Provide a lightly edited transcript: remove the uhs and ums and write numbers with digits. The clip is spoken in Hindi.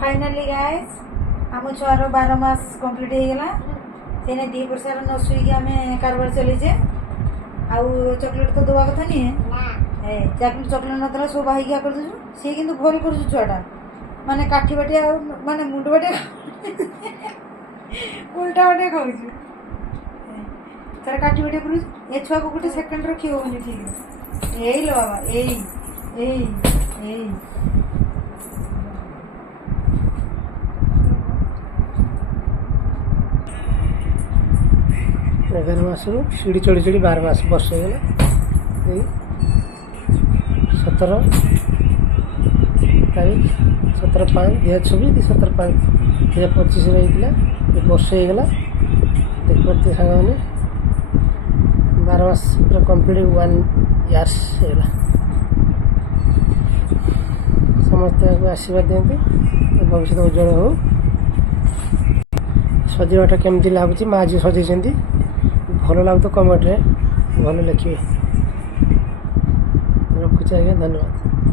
फाइनाली गाइस आम छुआर 12 मास कंप्लीट हो गला से 2 वर्ष न शुई आम कारबार चलीचे आउ चॉकलेट तो दवा कथा नहीं चॉकलेट नतला सब बाहिक कर दू सी कि भल कर छुआटा माने काठी बाटिया माने मुंड बाटिया उल्टा बाटिया खाऊ तार काठी बाटिया कर ए छुआ को गोटे सेकंड रखी होनी ठीक यही लो बाबा यही 11 मास सीढ़ी चढ़ी चढ़ी 12 मास वर्ष हो गला 17 तारीख 17/5/2026 17/5/2025 रही वर्ष हो गला देखते साग मैंने 12 मास पूरा कम्प्लीट 1 इयर्स होगा समस्त आशीर्वाद दिखते भविष्य उज्जवल हो सजाटा केमती लगुच माँ जी सजाई भल लगे तो कमेंट भल लिखे रखुच्छे आज्ञा धन्यवाद।